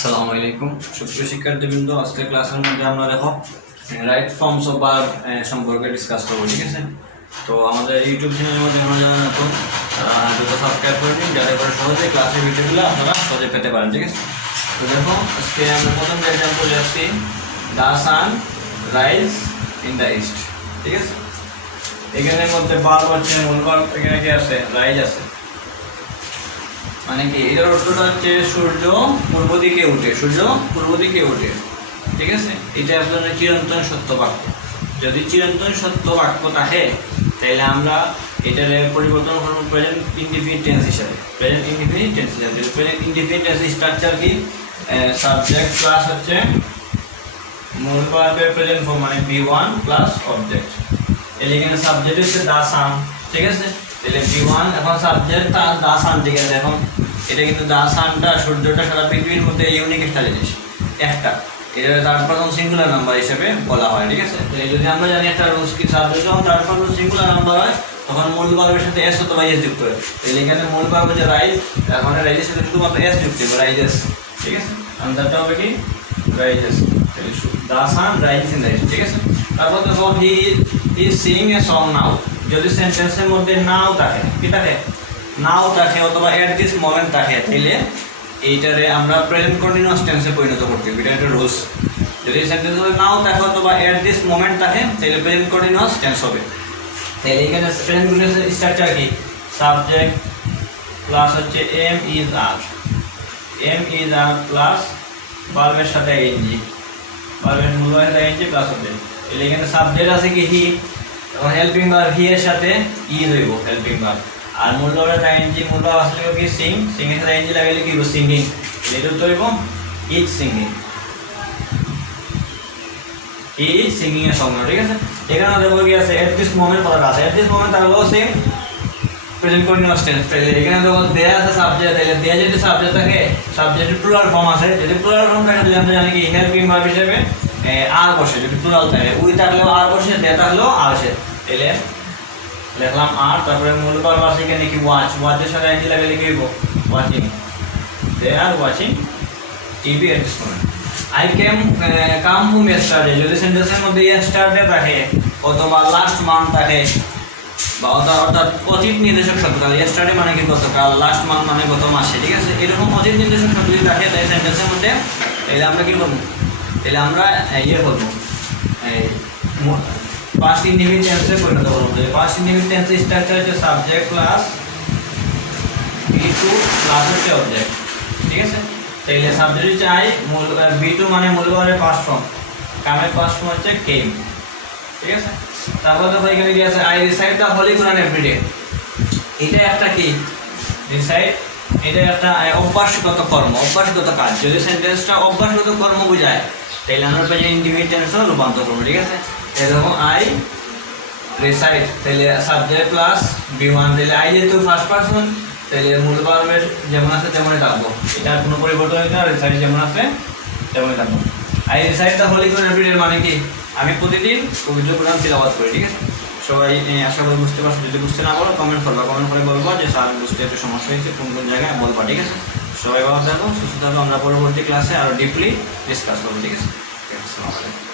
আসসালামু আলাইকুম সুপ্রিয় শিক্ষার্থীবৃন্দ, আজকে ক্লাসের মধ্যে আমরা দেখো রাইট ফর্মস অফ ভার্ব সম্পর্কে ডিসকাস করব। ঠিক আছে, তো আমাদের ইউটিউব চ্যানেলের মধ্যে আমরা যারা নতুন দুটো সাবস্ক্রাইব করে দিন, যাতে করে সহজে ক্লাসের ভিডিওগুলো আপনারা সহজে পেতে পারেন। ঠিক আছে, তো দেখো আজকে আমরা প্রথম যে এক্সাম্পল যাচ্ছি, the sun rise in the east. ঠিক আছে, এখানের মধ্যে ভার্ব হচ্ছে মূল ভার্ব, এখানে কি আছে? রাইজ আছে। মানে কি এটার অর্থটা হচ্ছে সূর্য পূর্ব দিকে ওঠে, সূর্য পূর্ব দিকে ওঠে। ঠিক আছে, এটা আপনার চিরন্তন সত্য বাক্য। যদি চিরন্তন সত্য বাক্য থাকে তাহলে আমরা এটার পরিবর্তন করবো প্রেজেন্ট ইনডিফিনিট টেন্স হিসাবে। প্রেজেন্ট ইনডিফিনিট টেন্স হিসাবে প্রেজেন্ট ইনডিফিনিট টেন্স স্ট্রাকচার কি? সাবজেক্ট প্লাস হচ্ছে মূল ভার্বের প্রেজেন্ট ফর্ম, মানে V1 প্লাস অবজেক্ট। এখানে সাবজেক্ট হচ্ছে দা সান। ঠিক আছে, তাহলে V1 এখন সাবজেক্ট তার দা সান। ঠিক আছে, এখন এটা কিন্তু দা সানটা সূর্যটা সারা পৃথিবীর মধ্যে ইউনিক একটা জিনিস, একটা এটা থার্ড পারসন সিঙ্গুলার নাম্বার হিসেবে বলা হয়। ঠিক আছে, তো যদি আমরা জানি একটা রুলস কি, সাবজেক্ট যখন থার্ড পারসন সিঙ্গুলার নাম্বার হয় তখন মূল ভার্বের সাথে এস অথবা এস যুক্ত হয়। তাহলে এখানে মূল ভার্ব হচ্ছে রাইজ, এখন রাইজের সাথে শুধুমাত্র এস যুক্ত হবে, রাইজেস। ঠিক আছে, আনসারটা হবে কি? রাইজেস। তাহলে the sun rises in the east. ঠিক আছে, তারপর দেখো he is sing a song now. যদি সেন্টেন্সের মধ্যে নাও থাকে, কি থাকে? নাও থাকে অথবা এট দিস মোমেন্ট থাকে, তাহলে এইটারে আমরা প্রেজেন্ট কন্টিনিউয়াস টেন্সে পরিণত করতে হবে। এটা একটা রুলস। যদি সেন্টেন্সে নাও থাকে অথবা এট দিস মোমেন্ট থাকে তাহলে প্রেজেন্ট কন্টিনিউয়াস টেন্স হবে। তাহলে এখানে প্রেজেন্ট কন্টিনিউয়াস স্ট্রাকচার কি? সাবজেক্ট প্লাস হচ্ছে am is are, am is are plus ভার্বের সাথে আইএনজি, ভার্বের মূল ভার্বের সাথে আইএনজি প্লাস হবে। তাহলে এখানে সাবজেক্ট আছে কি? হি, এখন হেল্পিং ভার্ব হি এর সাথে ইজ হইব হেল্পিং ভার্ব। আর মূল ভার্বের আইএনজি, মূল ভার্ব আসলে কি? সিং, সিং এর সাথে আইএনজি লাগাইলে কি? সিঙ্গিং। এটা উত্তর হইব ইজ সিঙ্গিং, ইজ সিঙ্গিং এর সঙ্গে। ঠিক আছে, এখানে দেখো কি আছে? এট দিস মোমেন্ট কথাটা আছে, এট দিস মোমেন্ট তাহলে সেম প্রেজেন্ট কন্টিনিউয়াস টেন্স। এখানে দেখো দেয়া আছে সাবজেক্ট, তাহলে দেয়া যদি সাবজেক্ট থাকে, সাবজেক্টের প্লুরাল ফর্ম আছে। যদি প্লুরাল ফর্ম থাকে তাহলে আমরা জানি কি হেল্পিং ভার্ব হিসেবে আর বসে। যদি প্লুরাল থাকে, উই থাকলেও আর বসে, দে থাকলেও আর বসে। তাহলে লিখলাম আর, তারপরে মূল ভার্ব আছে এখানে কি? ওয়াচ, ওয়াচের সাথে আইএনজি লাগাইলে কি হইব? Watching, they are watching TV at this moment. I come home yesterday. যদি সেন্টেন্সের মধ্যে ইয়েস্টারডে থাকে অথবা লাস্ট মান্থ থাকে বা অর্থাৎ অতীত নির্দেশক শব্দ থাকে, ইয়েস্টারডে মানে কি? গতকাল, লাস্ট মান্থ মানে গত মাসে। ঠিক আছে, এরকম অতীত নির্দেশক শব্দ যদি থাকে তাই সেন্টেন্সের মধ্যে, তাহলে আমরা কি করবো? তাহলে আমরা ইয়ে করবো, পাস্ট ইনডিফিনিট টেন্সে পরিণত করবো। পাস্ট ইনডিফিনিট টেন্সের স্ট্রাকচার হচ্ছে সাবজেক্ট প্লাস V2 প্লাস হচ্ছে অবজেক্ট। ঠিক আছে, তাহলে সাবজেক্ট হচ্ছে আই, মূল V2 মানে মূল ভার্বের পাস্ট ফর্ম, কামের পাস্ট ফর্ম হচ্ছে কেম। ঠিক আছে, তারপর দেখো এখানে কি আছে? I recite the holy Quran everyday. এটা একটা কি? রিসাইট, এটা একটা অভ্যাসগত কর্ম, অভ্যাসগত কাজ। যদি সেন্টেন্সটা অভ্যাসগত কর্ম বোঝায় তাহলে আমরা প্রেজেন্ট ইনডিফিনিট টেন্সে রূপান্তর করবো। ঠিক আছে, এরকম আই রিসাইট, তাহলে সাবজেক্ট প্লাস V1, তাহলে আই যেহেতু ফার্স্ট পারসন তাহলে মূল ভার্বের যেমন আছে তেমনই থাকবো, এটার কোনো পরিবর্তন হইতে না। রিসাইট যেমন আছে তেমনই থাকবো। I recite the holy Quran everyday মানে কি? আমি প্রতিদিন পবিত্র কোরআন তিলাওয়াত করি। ঠিক আছে, সবাই আশা করি বুঝতে পারছো। যদি বুঝতে না পারো কমেন্ট করবা, কমেন্ট করে বলবো যে স্যার বুঝতে একটু সমস্যা হয়েছে, কোন কোন জায়গায় বলবা। ঠিক আছে, সবাই ভালো থাকো, সুস্থ থাকো। আমরা পরবর্তী ক্লাসে আরও ডিপলি ডিসকাস করবো। ঠিক আছে, আসসালামু আলাইকুম।